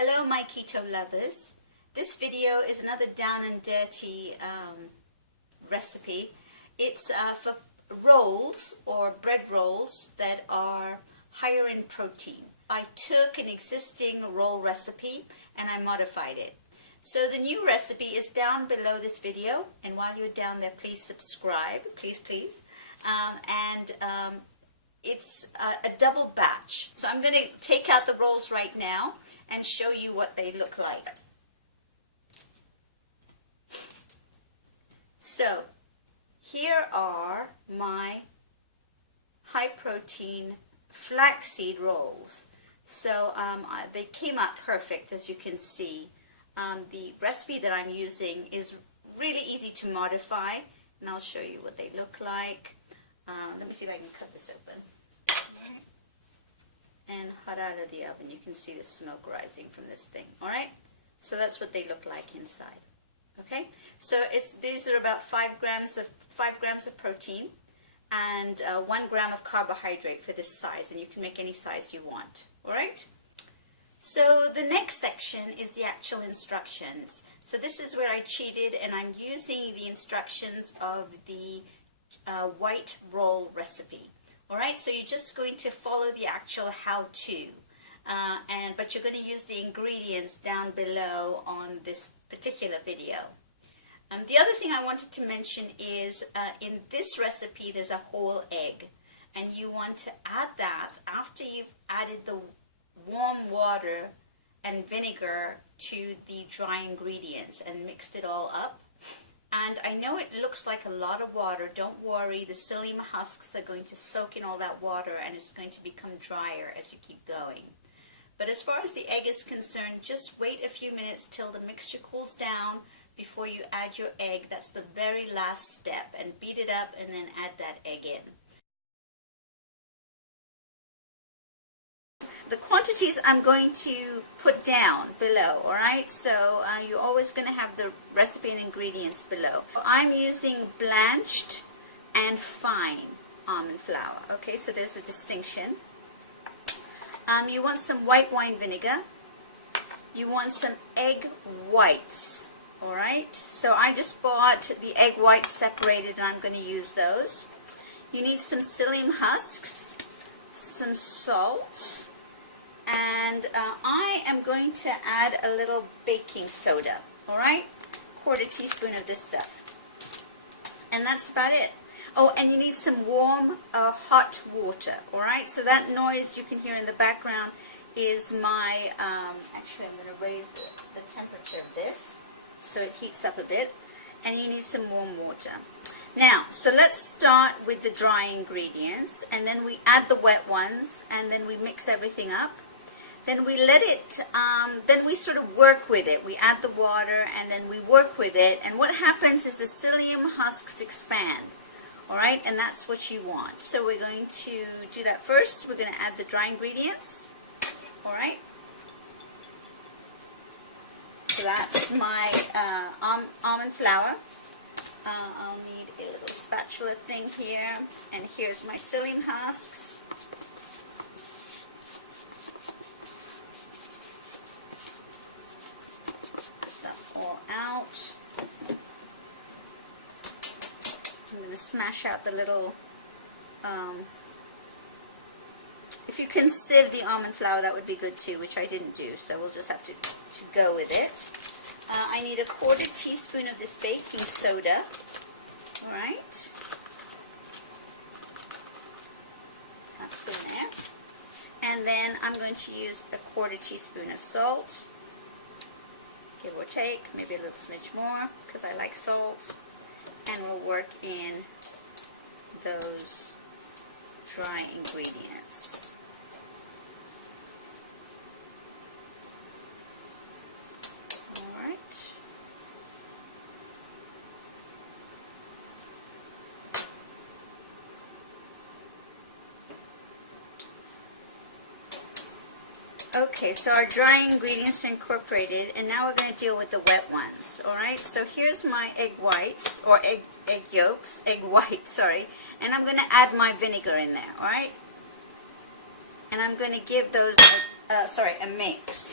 Hello my keto lovers. This video is another down and dirty recipe. It's for rolls or bread rolls that are higher in protein. I took an existing roll recipe and I modified it. So the new recipe is down below this video, and while you're down there, please subscribe, please. It's a double batch. So I'm going to take out the rolls right now and show you what they look like. So here are my high protein flaxseed rolls. So they came out perfect, as you can see. The recipe that I'm using is really easy to modify, and I'll show you what they look like. Let me see if I can cut this open. Right. And hot out of the oven. You can see the smoke rising from this thing. All right. So that's what they look like inside. Okay. So these are about 5 grams of protein and 1 gram of carbohydrate for this size, and you can make any size you want. All right. So the next section is the actual instructions. So this is where I cheated, and I'm using the instructions of the white roll recipe. All right, so you're just going to follow the actual how-to, but you're going to use the ingredients down below on this particular video. The other thing I wanted to mention is in this recipe there's a whole egg, and you want to add that after you've added the warm water and vinegar to the dry ingredients and mixed it all up. And I know it looks like a lot of water. Don't worry, the psyllum husks are going to soak in all that water, and it's going to become drier as you keep going. But as far as the egg is concerned, just wait a few minutes till the mixture cools down before you add your egg. That's the very last step, and beat it up and then add that egg in. The quantities I'm going to put down below, all right? So you're always going to have the recipe and ingredients below. I'm using blanched and fine almond flour, okay? So there's a distinction. You want some white wine vinegar. You want some egg whites, all right? So I just bought the egg whites separated, and I'm going to use those. You need some psyllum husks, some salt, and I am going to add a little baking soda, all right? 1/4 teaspoon of this stuff. And that's about it. Oh, and you need some warm, hot water, all right? So that noise you can hear in the background is my, actually I'm going to raise the temperature of this so it heats up a bit. And you need some warm water. Now, so let's start with the dry ingredients, and then we add the wet ones, and then we mix everything up. Then we let it, then we sort of work with it. We add the water, and then we work with it. And what happens is the psyllum husks expand, all right? And that's what you want. So we're going to do that first. We're going to add the dry ingredients, all right? So that's my almond flour. I'll need a little spatula thing here. And here's my psyllum husks. Out. I'm going to smash out the little, if you can sieve the almond flour, that would be good too, which I didn't do, so we'll just have to go with it. I need 1/4 teaspoon of this baking soda, all right? That's in there. And then I'm going to use 1/4 teaspoon of salt, give or take, maybe a little smidge more, because I like salt. And we'll work in those dry ingredients. All right. Okay, so our dry ingredients are incorporated, and now we're going to deal with the wet ones, all right? So here's my egg whites, or egg yolks, egg whites, sorry, and I'm going to add my vinegar in there, all right? And I'm going to give those a mix.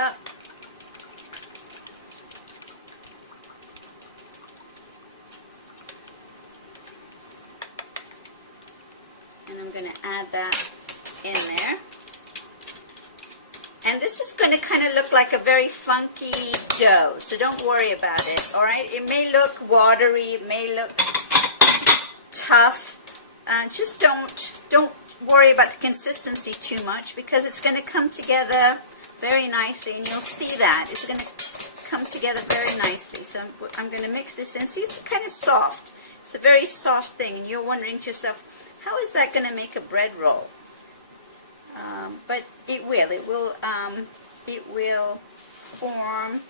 up. And I'm going to add that in there. And this is going to kind of look like a very funky dough, so don't worry about it, all right? It may look watery, it may look tough. Just don't worry about the consistency too much, because it's going to come together very nicely, and you'll see that. It's going to come together very nicely. So I'm going to mix this in. See, it's kind of soft. It's a very soft thing, and you're wondering to yourself, how is that going to make a bread roll? But it will form,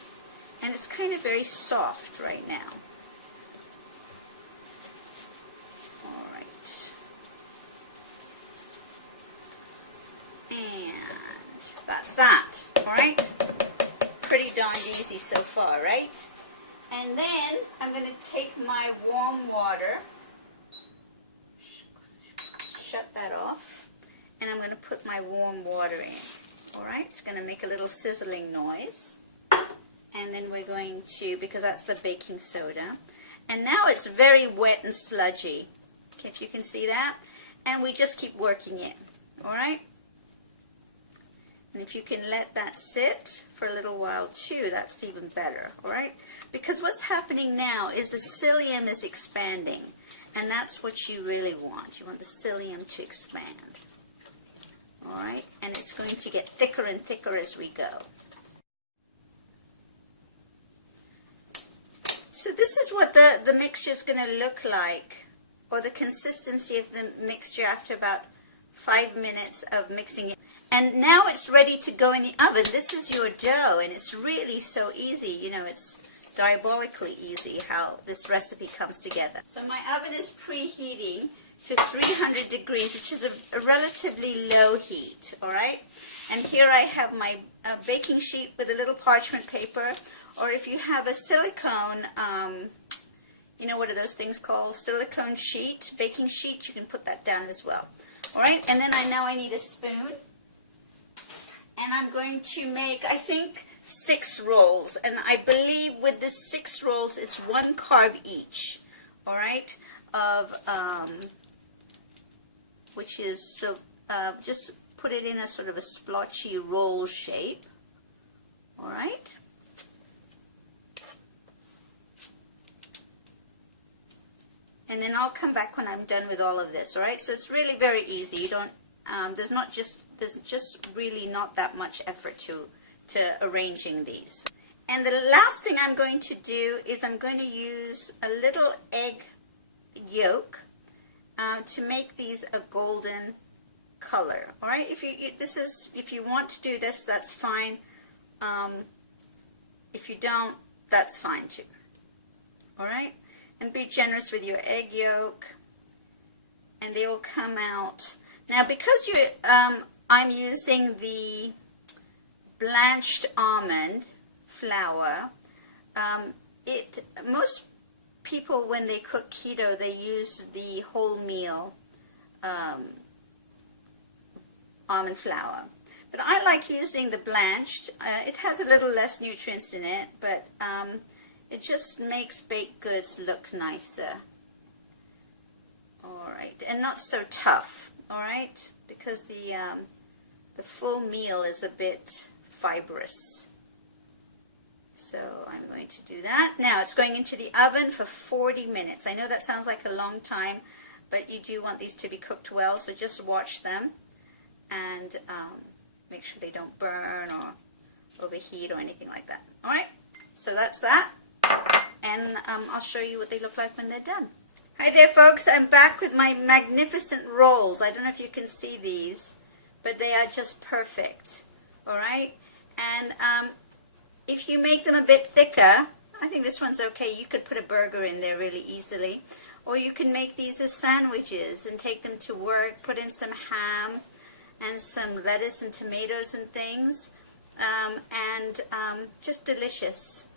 and it's kind of very soft right now. All right, and that's that. All right, pretty darn easy so far, right? And then I'm going to take my warm water, shut that off, and I'm going to put my warm water in. All right, it's going to make a little sizzling noise. And then we're going to, because that's the baking soda. And now it's very wet and sludgy. Okay, if you can see that. And we just keep working it. All right? And if you can let that sit for a little while too, that's even better. All right? Because what's happening now is the psyllium is expanding. And that's what you really want. You want the psyllium to expand. All right, and it's going to get thicker and thicker as we go. So this is what the mixture is going to look like, or the consistency of the mixture after about 5 minutes of mixing it. And now it's ready to go in the oven. This is your dough, and it's really so easy. You know, it's diabolically easy how this recipe comes together. So my oven is preheating to 300 degrees, which is a relatively low heat, all right? And here I have my baking sheet with a little parchment paper, or if you have a silicone, you know, what are those things called? Silicone sheet, baking sheet, you can put that down as well. All right, and then now I need a spoon, and I'm going to make, I think, 6 rolls, and I believe with the 6 rolls, it's 1 carb each, all right, of, which is, so just put it in a sort of a splotchy roll shape, all right? And then I'll come back when I'm done with all of this, all right? So it's really very easy. You don't, there's just really not that much effort to arranging these. And the last thing I'm going to do is I'm going to use a little egg yolk to make these a golden color. All right, if you want to do this, that's fine. If you don't, that's fine too. All right, and be generous with your egg yolk, and they will come out. Now, because I'm using the blanched almond flour, most people, when they cook keto, they use the wholemeal almond flour. But I like using the blanched. It has a little less nutrients in it, but it just makes baked goods look nicer. All right, and not so tough. All right, because the full meal is a bit fibrous. So I'm going to do that. Now it's going into the oven for 40 minutes. I know that sounds like a long time, but you do want these to be cooked well, so just watch them and make sure they don't burn or overheat or anything like that. All right, so that's that, and I'll show you what they look like when they're done. Hi there, folks. I'm back with my magnificent rolls. I don't know if you can see these, but they are just perfect. All right, and if you make them a bit thicker, I think this one's okay. You could put a burger in there really easily. Or you can make these as sandwiches and take them to work, put in some ham and some lettuce and tomatoes and things, and just delicious.